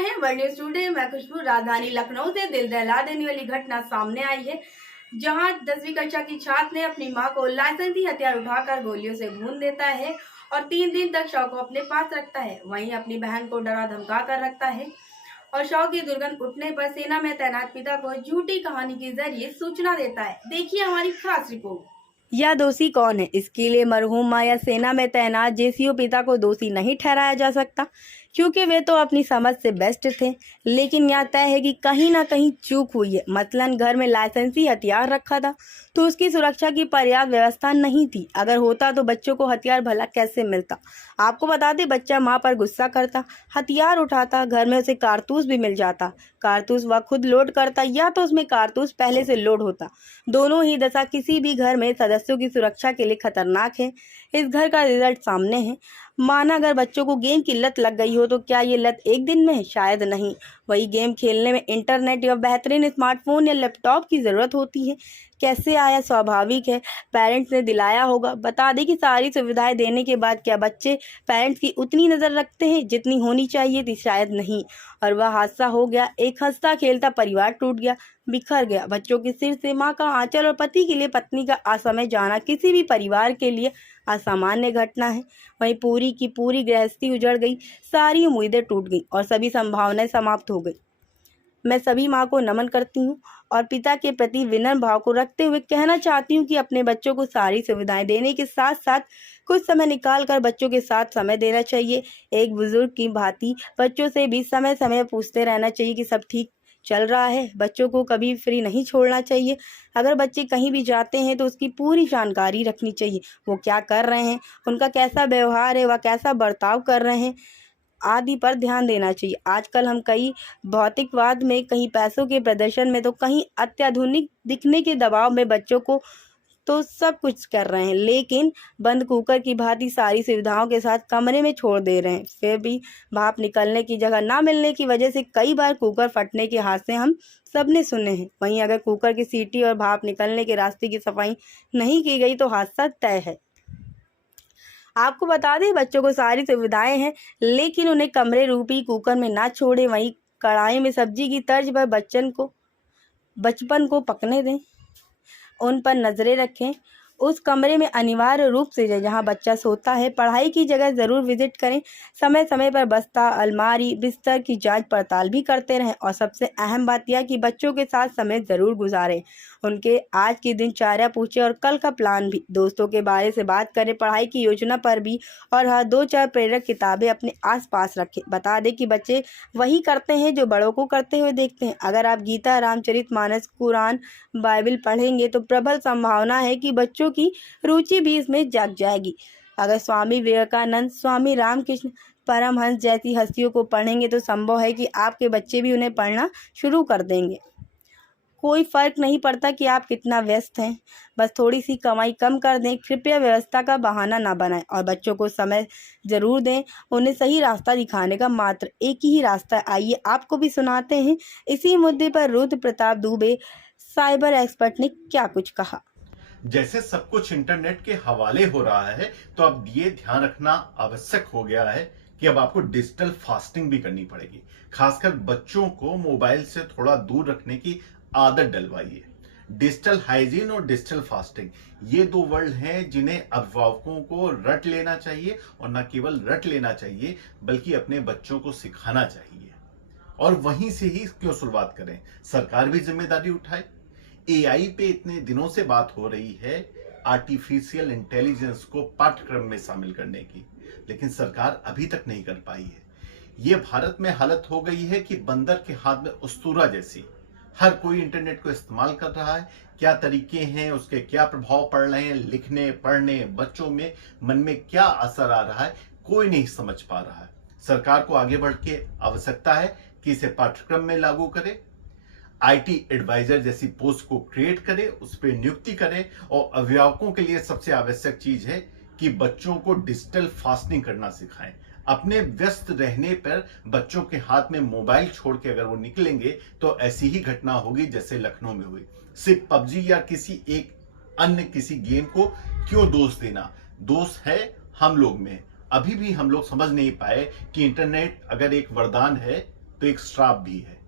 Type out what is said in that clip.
रहे हैं world news today. मैं खुशबू। राजधानी लखनऊ से दिल दहला देने वाली घटना सामने आई है, जहां 10वीं कक्षा की छात्र ने अपनी मां को लाइसेंसी हथियार उठाकर गोलियों से भून देता है और 3 दिन तक शव को अपने पास रखता है। वहीं अपनी बहन को डरा धमका कर रखता है और शव की दुर्गंध उठने पर सेना में तैनात पिता को झूठी कहानी के जरिए सूचना देता है। देखिए हमारी खास रिपोर्ट। यह दोषी कौन है? इसके लिए मरहूम मां या सेना में तैनात जेसीओ पिता को दोषी नहीं ठहराया जा सकता, क्योंकि वे तो अपनी समझ से बेस्ट थे। लेकिन यह तय है कि कहीं ना कहीं चूक हुई है। मसलन घर में लाइसेंसी हथियार रखा था तो उसकी सुरक्षा की पर्याप्त व्यवस्था नहीं थी। अगर होता तो बच्चों को हथियार भला कैसे मिलता? आपको बता दें, बच्चा माँ पर गुस्सा करता, हथियार उठाता, घर में उसे कारतूस भी मिल जाता। कारतूस वह खुद लोड करता या तो उसमें कारतूस पहले से लोड होता। दोनों ही दशा किसी भी घर में सदस्यों की सुरक्षा के लिए खतरनाक है। इस घर का रिजल्ट सामने है। माना अगर बच्चों को गेम की लत लग गई हो तो क्या ये लत एक दिन में है? शायद नहीं। वही गेम खेलने में इंटरनेट या बेहतरीन स्मार्टफोन या लैपटॉप की ज़रूरत होती है। कैसे आया? स्वाभाविक है, पेरेंट्स ने दिलाया होगा। बता दें कि सारी सुविधाएं देने के बाद क्या बच्चे पेरेंट्स की उतनी नज़र रखते हैं जितनी होनी चाहिए थी? शायद नहीं। और वह हादसा हो गया। एक हंसता खेलता परिवार टूट गया, बिखर गया। बच्चों के सिर से माँ का आंचल और पति के लिए पत्नी का असमय जाना किसी भी परिवार के लिए असामान्य घटना है। वहीं पूरी की पूरी गृहस्थी उजड़ गई, सारी उम्मीदें टूट गई और सभी संभावनाएं समाप्त हो गई। मैं सभी माँ को नमन करती हूँ और पिता के प्रति विनम्र भाव को रखते हुए कहना चाहती हूँ कि अपने बच्चों को सारी सुविधाएं देने के साथ साथ कुछ समय निकाल कर बच्चों के साथ समय देना चाहिए। एक बुजुर्ग की भांति बच्चों से भी समय समय पूछते रहना चाहिए कि सब ठीक चल रहा है। बच्चों को कभी फ्री नहीं छोड़ना चाहिए। अगर बच्चे कहीं भी जाते हैं तो उसकी पूरी जानकारी रखनी चाहिए। वो क्या कर रहे हैं, उनका कैसा व्यवहार है, वह कैसा बर्ताव कर रहे हैं आदि पर ध्यान देना चाहिए। आजकल हम कहीं भौतिकवाद में, कहीं पैसों के प्रदर्शन में, तो कहीं अत्याधुनिक दिखने के दबाव में बच्चों को तो सब कुछ कर रहे हैं, लेकिन बंद कुकर की भांति सारी सुविधाओं के साथ कमरे में छोड़ दे रहे हैं। फिर भी भाप निकलने की जगह ना मिलने की वजह से कई बार कुकर फटने के हादसे हम सबने सुने हैं। वहीं अगर कुकर की सीटी और भाप निकलने के रास्ते की सफाई नहीं की गई तो हादसा तय है। आपको बता दें, बच्चों को सारी सुविधाएं हैं, लेकिन उन्हें कमरे रूपी कुकर में ना छोड़े। वहीं कढ़ाई में सब्जी की तर्ज पर बचपन को पकने दें, उन पर नजरें रखें। उस कमरे में अनिवार्य रूप से जहां बच्चा सोता है, पढ़ाई की जगह ज़रूर विजिट करें। समय समय पर बस्ता, अलमारी, बिस्तर की जांच पड़ताल भी करते रहें और सबसे अहम बात यह कि बच्चों के साथ समय ज़रूर गुजारें। उनके आज की दिनचर्या पूछें और कल का प्लान भी। दोस्तों के बारे से बात करें, पढ़ाई की योजना पर भी, और हाँ, 2-4 प्रेरक किताबें अपने आसपास रखें। बता दें कि बच्चे वही करते हैं जो बड़ों को करते हुए देखते हैं। अगर आप गीता, रामचरितमानस, कुरान, बाइबल पढ़ेंगे तो प्रबल संभावना है कि बच्चों की रुचि भी इसमें जाग जाएगी। अगर स्वामी विवेकानंद, स्वामी रामकृष्ण परमहंस जैसी हस्तियों को पढ़ेंगे तो संभव है कि आपके बच्चे भी उन्हें पढ़ना शुरू कर देंगे। कोई फर्क नहीं पड़ता कि आप कितना व्यस्त हैं, बस थोड़ी सी कमाई कम कर दें। कृपया व्यवस्था का बहाना ना बनाएं और बच्चों को समय जरूर दें। उन्हें सही रास्ता दिखाने का मात्र एक ही रास्ता। आइए आपको भी सुनाते हैं इसी मुद्दे पर रुद्र प्रताप दुबे, साइबर एक्सपर्ट, ने क्या कुछ कहा। जैसे सब कुछ इंटरनेट के हवाले हो रहा है, तो अब ये ध्यान रखना आवश्यक हो गया है कि अब आपको डिजिटल फास्टिंग भी करनी पड़ेगी। खासकर बच्चों को मोबाइल से थोड़ा दूर रखने की आदत डलवाइए। डिजिटल हाइजीन और डिजिटल फास्टिंग, ये दो वर्ड हैं जिन्हें अभिभावकों को रट लेना चाहिए, और न केवल रट लेना चाहिए बल्कि अपने बच्चों को सिखाना चाहिए। और वहीं से ही क्यों शुरुआत करें, सरकार भी जिम्मेदारी उठाए। एआई पे इतने दिनों से बात हो रही है, आर्टिफिशियल इंटेलिजेंस को पाठ्यक्रम में शामिल करने की, लेकिन सरकार अभी तक नहीं कर पाई है। ये भारत में हालत हो गई है कि बंदर के हाथ में उस्तूरा जैसी। हर कोई इंटरनेट को इस्तेमाल कर रहा है। क्या तरीके हैं, उसके क्या प्रभाव पड़ रहे हैं, लिखने पढ़ने, बच्चों में मन में क्या असर आ रहा है, कोई नहीं समझ पा रहा है। सरकार को आगे बढ़ के आवश्यकता है कि इसे पाठ्यक्रम में लागू करे, आईटी एडवाइजर जैसी पोस्ट को क्रिएट करें, उस पर नियुक्ति करें। और अभिभावकों के लिए सबसे आवश्यक चीज है कि बच्चों को डिजिटल फास्टिंग करना सिखाएं। अपने व्यस्त रहने पर बच्चों के हाथ में मोबाइल छोड़ के अगर वो निकलेंगे तो ऐसी ही घटना होगी जैसे लखनऊ में हुई। सिर्फ पबजी या किसी एक अन्य किसी गेम को क्यों दोष देना? दोष है हम लोग में। अभी भी हम लोग समझ नहीं पाए कि इंटरनेट अगर एक वरदान है तो एक श्राप भी है।